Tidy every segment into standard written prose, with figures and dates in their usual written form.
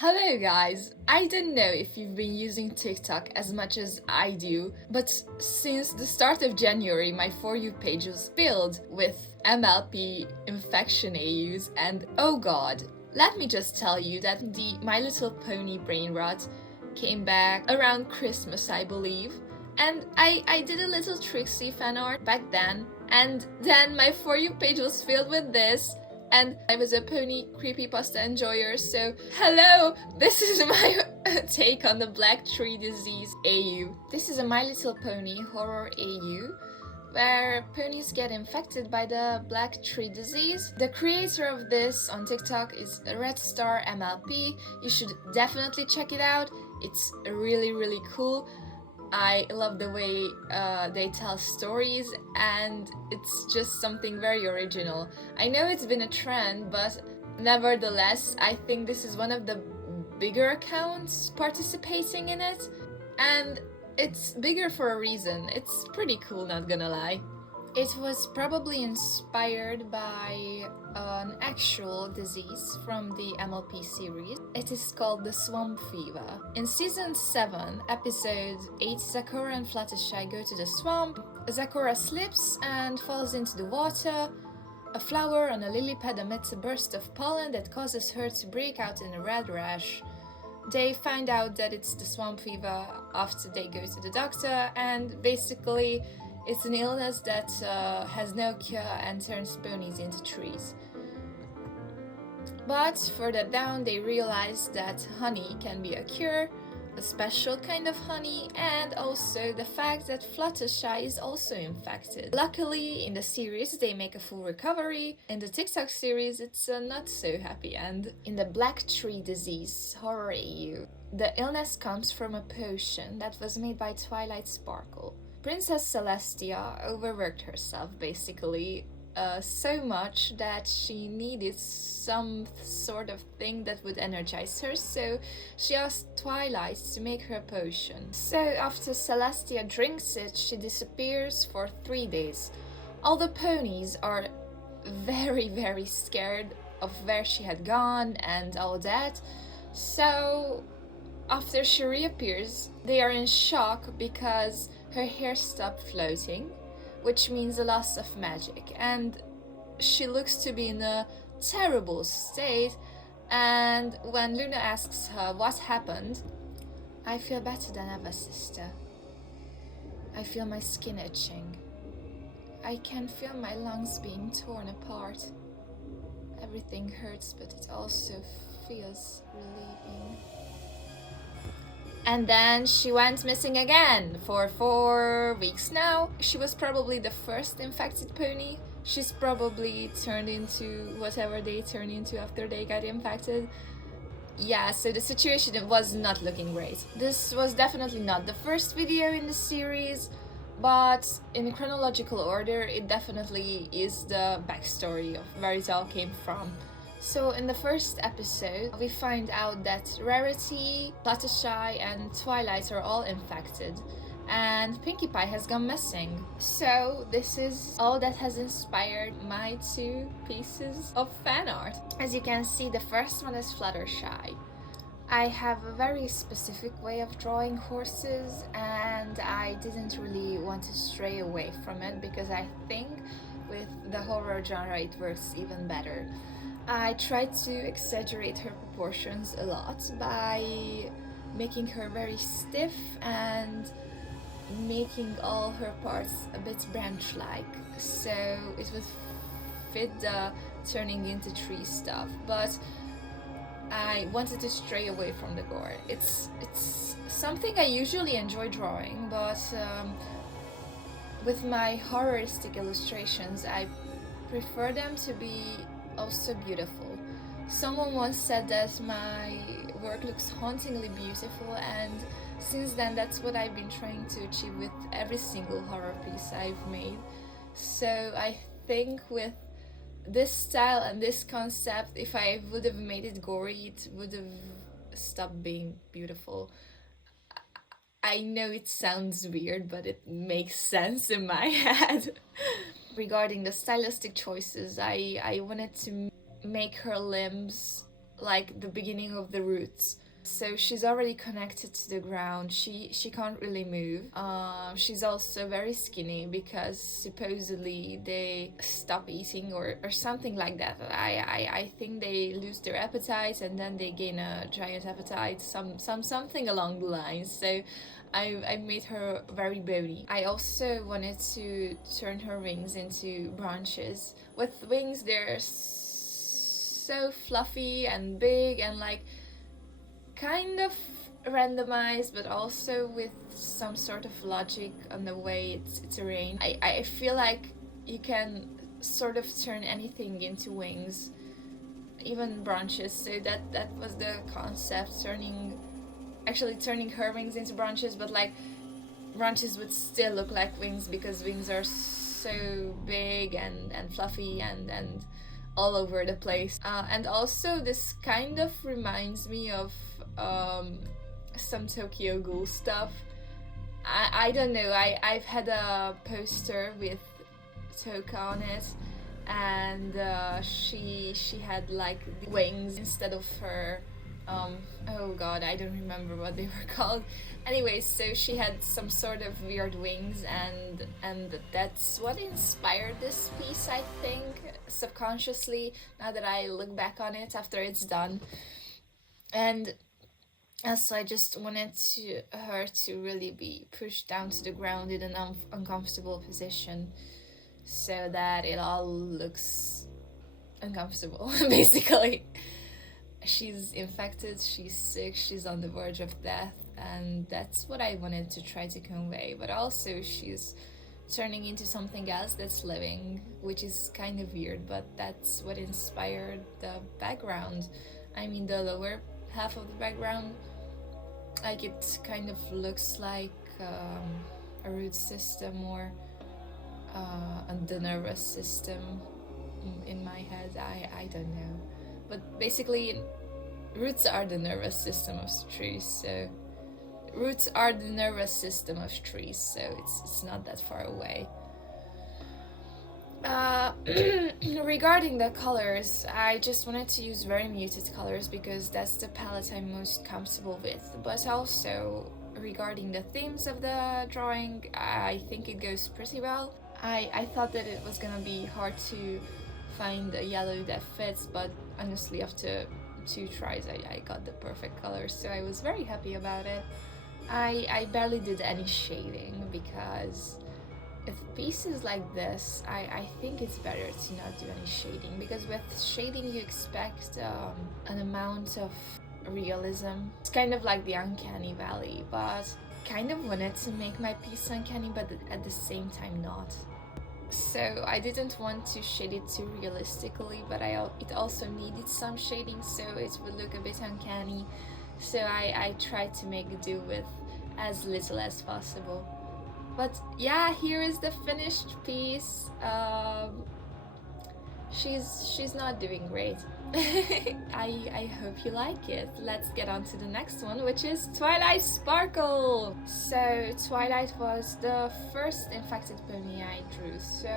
Hello guys! I don't know if you've been using TikTok as much as I do, but since the start of January my For You page was filled with MLP infection AUs and oh god, let me just tell you that the My Little Pony brain rot came back around Christmas I believe, and I did a little Trixie fan art back then, and then my For You page was filled with this. And I was a pony creepypasta enjoyer, so hello! This is my take on the Black Tree Disease AU. This is a My Little Pony horror AU, where ponies get infected by the Black Tree Disease. The creator of this on TikTok is Red Star MLP. You should definitely check it out. It's really cool. I love the way they tell stories, and it's just something very original. I know it's been a trend, but nevertheless, I think this is one of the bigger accounts participating in it, and it's bigger for a reason. It's pretty cool, not gonna lie. It was probably inspired by an actual disease from the MLP series. It is called the swamp fever. In season 7, episode 8, Sakura and Fluttershy go to the swamp. Sakura slips and falls into the water. A flower on a lily pad emits a burst of pollen that causes her to break out in a red rash. They find out that it's the swamp fever after they go to the doctor, and basically it's an illness that has no cure and turns ponies into trees. But further down they realize that honey can be a cure, a special kind of honey, and also the fact that Fluttershy is also infected. Luckily in the series they make a full recovery. In the TikTok series it's a not so happy end. In the Black Tree Disease horror AU, the illness comes from a potion that was made by Twilight Sparkle. Princess Celestia overworked herself basically so much that she needed some sort of thing that would energize her, so she asked Twilight to make her potion. So after Celestia drinks it, she disappears for 3 days. All the ponies are very scared of where she had gone and all that, so after she reappears they are in shock because her hair stopped floating, which means a loss of magic, and she looks to be in a terrible state. And when Luna asks her what happened, I feel better than ever, sister. I feel my skin itching. I can feel my lungs being torn apart. Everything hurts, but it also feels relieving. And then she went missing again for 4 weeks now. She was probably the first infected pony. She's probably turned into whatever they turn into after they got infected. Yeah, so the situation was not looking great. This was definitely not the first video in the series, but in chronological order it definitely is the backstory of where it all came from. So in the first episode, we find out that Rarity, Fluttershy and Twilight are all infected, and Pinkie Pie has gone missing. So this is all that has inspired my 2 pieces of fan art. As you can see, the first one is Fluttershy. I have a very specific way of drawing horses, and I didn't really want to stray away from it because I think with the horror genre it works even better. I tried to exaggerate her proportions a lot by making her very stiff and making all her parts a bit branch-like, so it would fit the turning into tree stuff, but I wanted to stray away from the gore. It's something I usually enjoy drawing, but with my horroristic illustrations I prefer them to be also beautiful. Someone once said that my work looks hauntingly beautiful, and since then that's what I've been trying to achieve with every single horror piece I've made. So I think with this style and this concept, if I would have made it gory, it would have stopped being beautiful. I know it sounds weird, but it makes sense in my head. Regarding the stylistic choices, I wanted to make her limbs like the beginning of the roots. So she's already connected to the ground. She can't really move. She's also very skinny because supposedly they stop eating or something like that. I think they lose their appetite and then they gain a giant appetite. Something along the lines. So I made her very bony. I also wanted to turn her wings into branches. With wings, they're so fluffy and big and like kind of randomized, but also with some sort of logic on the way it's arranged. I feel like you can sort of turn anything into wings, even branches. So that was the concept, turning her wings into branches, but like branches would still look like wings because wings are so big and fluffy and all over the place. And also this kind of reminds me of some Tokyo Ghoul stuff. I don't know, I've had a poster with Toka on it, and she had like wings instead of her oh god, I don't remember what they were called. Anyways, so she had some sort of weird wings, and that's what inspired this piece, I think, subconsciously, now that I look back on it after it's done. And so I just wanted her to really be pushed down to the ground in an uncomfortable position, so that it all looks uncomfortable, basically. She's infected, she's sick, she's on the verge of death, and that's what I wanted to try to convey. But also she's turning into something else that's living, which is kind of weird, but that's what inspired the background. I mean, the lower half of the background, like it kind of looks like a root system or the nervous system in my head. I don't know. But basically, roots are the nervous system of trees, so roots are the nervous system of trees, so it's not that far away. Regarding the colors, I just wanted to use very muted colors because that's the palette I'm most comfortable with. But also, regarding the themes of the drawing, I think it goes pretty well. I thought that it was gonna be hard to find a yellow that fits, but honestly after 2 tries I got the perfect color, so I was very happy about it. I barely did any shading because with pieces like this I think it's better to not do any shading, because with shading you expect an amount of realism. It's kind of like the uncanny valley, but kind of wanted to make my piece uncanny but at the same time not. So I didn't want to shade it too realistically, but it also needed some shading so it would look a bit uncanny. So I tried to make do with as little as possible. But yeah, here is the finished piece. She's not doing great. I hope you like it. Let's get on to the next one, which is Twilight Sparkle. So Twilight was the first infected pony I drew, so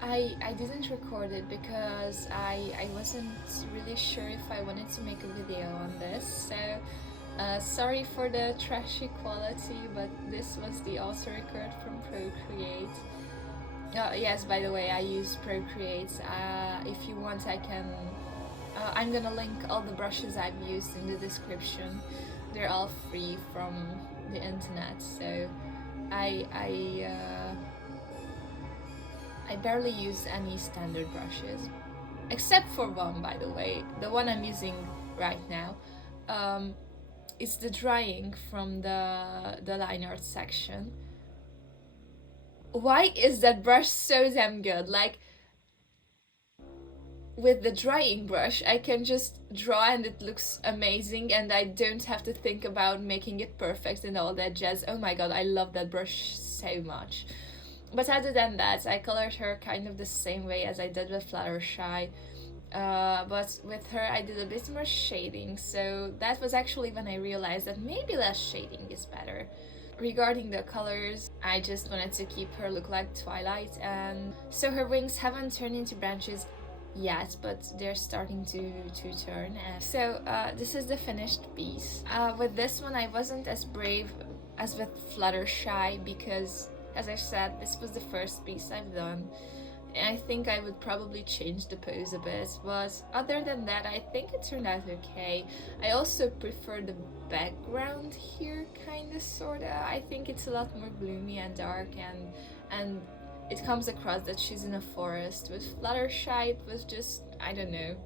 I didn't record it because I wasn't really sure if I wanted to make a video on this, so sorry for the trashy quality, but this was the auto record from Procreate. Yes, by the way, I use Procreate. If you want, I can... I'm gonna link all the brushes I've used in the description. They're all free from the internet, so I barely use any standard brushes. Except for one, by the way. The one I'm using right now. It's the drying from the line art section. Why is that brush so damn good? Like, with the drying brush I can just draw and it looks amazing and I don't have to think about making it perfect and all that jazz. Oh my god, I love that brush so much. But other than that, I colored her kind of the same way as I did with Fluttershy. But with her I did a bit more shading, so that was actually when I realized that maybe less shading is better. Regarding the colors, I just wanted to keep her look like Twilight, and so her wings haven't turned into branches yet, but they're starting to turn. And so this is the finished piece. With this one, I wasn't as brave as with Fluttershy because, as I said, this was the first piece I've done. I think I would probably change the pose a bit, but other than that, I think it turned out okay. I also prefer the background here, kinda, sorta. I think it's a lot more gloomy and dark, and it comes across that she's in a forest. With Fluttershy, it was just, I don't know,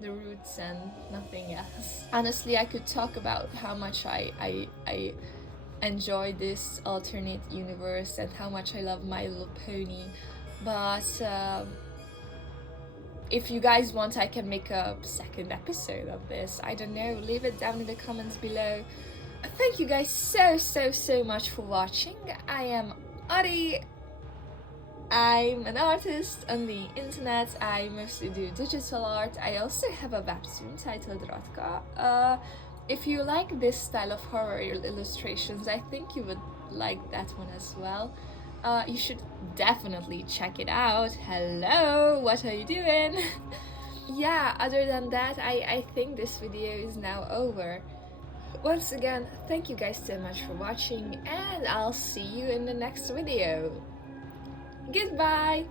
the roots and nothing else. Honestly, I could talk about how much I enjoy this alternate universe and how much I love My Little Pony. But if you guys want, I can make a second episode of this. I don't know, leave it down in the comments below. Thank you guys so much for watching. I am Ari. I'm an artist on the internet. I mostly do digital art. I also have a webtoon titled Radka. If you like this style of horror illustrations, I think you would like that one as well. You should definitely check it out. Hello, what are you doing? Yeah, other than that, I think this video is now over. Once again, thank you guys so much for watching, and I'll see you in the next video. Goodbye!